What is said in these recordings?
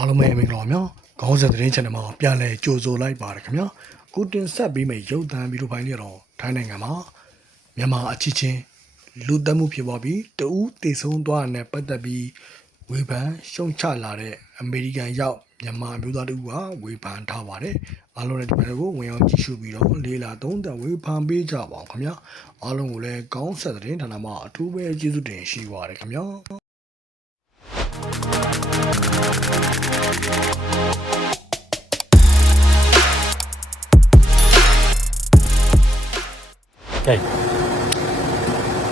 အားလုံးပဲမင်္ဂလာပါဗျာခေါင်းစဉ်သတင်း channel မှာပြန်လည်ကြိုဆိုလိုက်ပါတယ်ခင်ဗျာအခုတင်ဆက်ပေးမယ့်ရုပ်သံဗီဒီယိုဖိုင်လေးတော့ထိုင်းနိုင်ငံမှာမြန်မာအချင်းချင်းလူတက်မှုဖြစ်သွားပြီးတဦးတည်ဆုံးသွားတဲ့ပတ်သက်ပြီးဝေဖန်ရှုံချလာတဲ့အမေရိကန်ရောက်မြန်မာအမျိုးသားတူကဝေဖန်ထားပါတယ်အားလုံးလည်းဒီဘက်ကိုဝင်အောင်ကြည့်ရှုပြီးတော့လေးလာသုံးသပ်ဝေဖန်ပေးကြပါအောင်ခင်ဗျာအားလုံးကိုလည်းကောင်းဆက်သတင်းဌာနမှာအထူးပဲကျေးဇူးတင်ရှိပါတယ်ခင်ဗျာ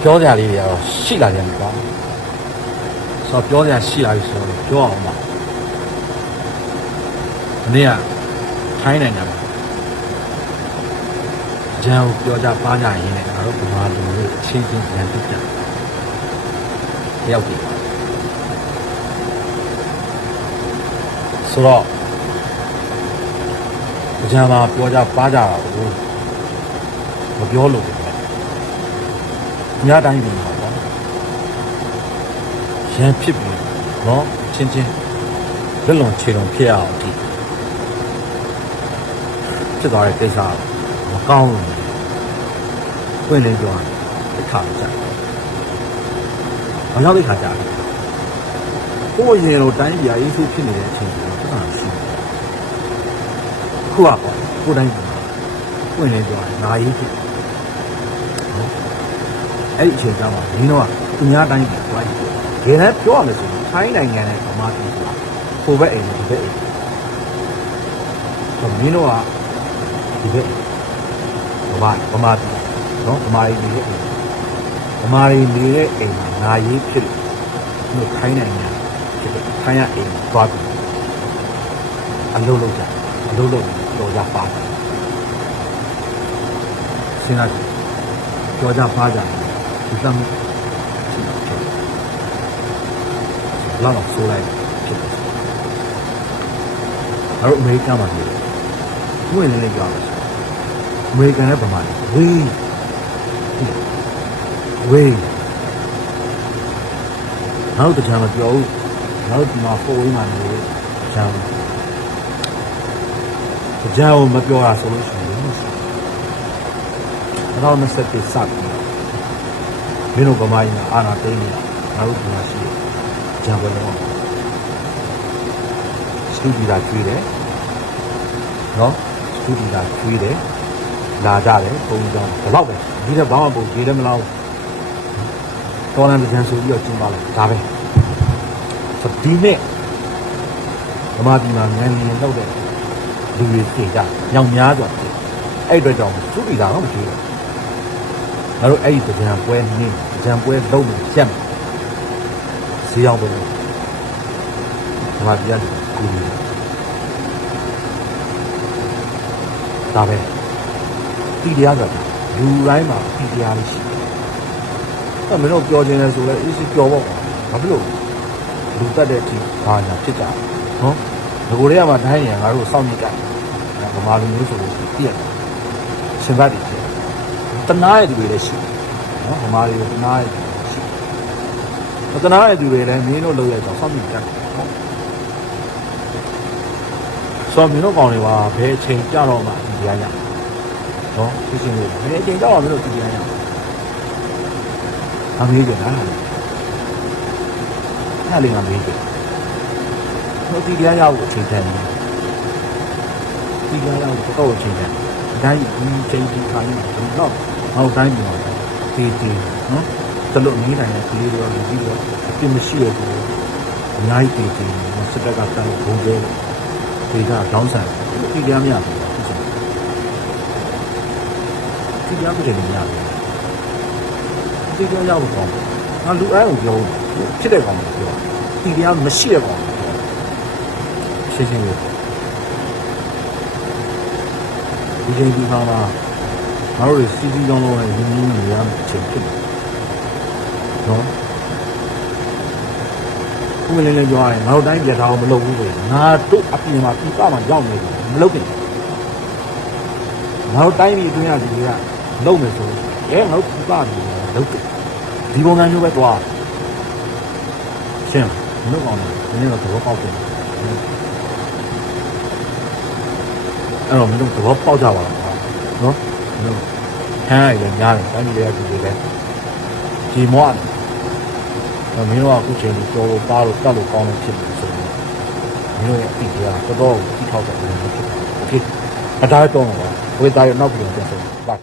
ပြောစရာလေးတွေကတော့ရှိလာကြပြီကွာဆိုတော့ပြောစရာရှိလာပြီဆိုတော့ပြောအောင်ပါဒီနေ့ကထိုင်းနိုင်ငံမှာဂျန်ကိုပြောကြပါကြရင်းနဲ့ငါတို့ဗမာလူတွေအချင်းချင်းရန်ပြကြတယောက်တည်းဆိုတော့ဂျန်မှာပြောကြပါကြတာကိုမပြောလို့ပဲ ညတိုင်းပြင်ပါတော့ရန်ဖြစ်ပြီနော်ချင်းချင်းလက်လွန်ခြေလွန်ဖြစ်ရအောင်ဒီဖြစ်သွားတဲ့ကိစ္စမကောင်းဘူးပွင့်လင်းပြောရင်တစ်ခါကြဘာလို့ဒီခါကြလဲကိုယ်ရင်လိုတိုင်းပြည်အရေးဆိုးဖြစ်နေတဲ့အချိန်ကိုသက်သာရှိတယ်ခုကပေါ့ကိုယ်တိုင်းပွင့်လင်းပြောရင်နာရေးဖြစ်တယ် အဲ့ဒီအချိန်ကျမှမင်းတို့ကသူများတိုင်းပြည်သွားကြည့်တကယ်တမ်းပြောရမယ်ဆိုရင်ထိုင်းနိုင်ငံနဲ့ဗမာပြည်ဆိုတာဟိုဘက်အိမ်နဲ့ဒီဘက်အိမ်ဆိုမင်းတို့ကဒီဘက်ဗမာဗမာပြည်နော်ဗမာပြည်နေတဲ့အိမ်ဗမာပြည်နေတဲ့အိမ်မှာနာရေးဖြစ်လို့ဒီထိုင်းနိုင်ငံဖြစ်တဲ့ထိုင်းရအိမ်သွားပြီးအလုပ်လုပ်ကြအလုပ်လုပ်တော့ကြပါတယ်စဉ်းစားကြည့်ကြောကြ ပါကြတယ်ဒီသမ်းလာတော့ဆိုလိုက်ဖြစ်တယ်။အဲ့တော့အမေရိကန်မှာနေတယ်။ဝင်နေနေကြတယ်။အမေရိကန်နဲ့ဗမာဝေးဝေးနောက်တခြားမပြောဘူး။နောက်ဒီမှာပိုးဝေးမှနေတယ်။ဂျာဂျာကိုမပြောရဆိုလို့ရှိရင်တော့မဆက်ပြစပ်ပြီး မင်းတို့ဗမာကြီးမှာအာနာသိနေတာငါတို့ဒီမှာရှိတယ်ဂျန်ဘယ်တော့စတူဒီလာကျွေးတယ်နော်စတူဒီလာကျွေးတယ်လာကြတယ်ပုံစံဘယ်တော့ပဲဒီတော့ဘာမှပုံကျွေးလည်းမလားတော်လန်ပြန်ဆိုပြီးတော့ကျင်းပါလိုက်ဒါပဲဆိုဒီနေ့ဗမာပြည်မှာမြန်မြန်လောက်တဲ့လူတွေသိကြညောင်များစွာအဲ့အတွက်ကြောင့်စတူဒီလာတော့မကျွေးဘူးငါတို့အဲ့ဒီကြံပွဲနေ ကြံပွဲလုံးလို့ချက်မယ်ဈေးအောင်ပဲဒီမှာပြန်ကူနေဒါပဲတီတရားဆိုတာလူတိုင်းမှာတီတရားလေးရှိတယ်အဲ့မင်းတို့ပြောခြင်းလဲဆိုလဲအေးစီပြောပေါ့ဘာဖြစ်လို့လူတက်တဲ့အထိဘာညာဖြစ်ကြနော်ငကိုတွေကမှတိုင်းရံငါတို့စောင့်နေကြတယ်ဗမာလူမျိုးဆိုလို့ပြည့်တယ်ရှင်ဘတ်တွေဖြစ်တနာရဲ့လူတွေလည်းရှိတယ် နော်ဗမာတွေကတနာရဲ့ရှိတယ်တနာရဲ့သူတွေလည်းမင်းတို့လောက်ရကြောင်စောင့်ကြည့်ကြတယ်နော်ဆိုတော့မင်းတို့ကောင်တွေပါဘယ်အချိန်ကြတော့မှဒီတရားရနော်သိချင်းလေးဘယ်အချိန်ကြတော့မင်းတို့ဒီတရားရအမေးကြလားအဲ့လေးကမေးကြတော့ဒီတရားရဖို့အချိန်တန်တယ်ဒီတရားရဖို့တော့အချိန်တန်အတိုင်းဒီချိန်ဒီခါနေတော့နောက်တိုင်းပြ န်တေးတေးနော်တလို့နေတိုင်းနဲ့ကလေးတွေရောလူကြီးတွေရောအပြစ်မရှိရဘူးအများကြီးတေးတေးနော်စစ်တပ်ကတန်းဘုံကျဲဒေတာတောင်းဆန်ဒီတရားမရဘူးဒီတရားပြတယ်မရဘူးဒီတရားရဖို့ကောင်းငါလူအားကိုပြောဖြစ်တဲ့ကောင်ကိုပြောဒီတရားမရှိတဲ့ကောင်ကိုပြောရှင်းရှင်းလေးဒီချိန်ဒီခါမှာ ငါတို့စီစီကောင်းလုံးနဲ့ရင်းနှီးနေရမယ့်အချိန်ဖြစ်တယ်နော်ဘယ်လိုလဲပြောရရင်ငါတို့တိုင်းပြထားအောင်မလုပ်ဘူးဆိုရင်ငါတို့အပြင်မှာပြပမှာရောက်နေတယ်မလုပ်ခင်ငါတို့တိုင်းပြည်အတွင်းရစီကလုပ်မယ်ဆိုရင်အဲငါတို့ပြပပြီလုပ်တယ်ဒီပုံစံမျိုးပဲသွားရှင်းမလုပ်အောင်လည်းနည်းနည်းတော့သဘောပေါက်တယ်အဲ့တော့မင်းတို့သဘောပေါက်ကြပါလားနော် မင်းတို့ဟမ်းရည်လည်းများတယ်တိုင်းပြည်တွေကဒီလိုလဲဒီမော့တယ်မင်းတို့ကအခုချိန်ကြီးကြောလို့ပါလို့တတ်လို့ကောင်းလို့ဖြစ်နေဆိုတော့မင်းတို့ရဲ့အစ်ကြီးကတော်တော်ကြီးထောက်တဲ့ပုံမျိုးဖြစ်တယ်โอเคအတားတော့ပါဝေးသားရနောက်ပြန်ပြန်ဆုံးပါ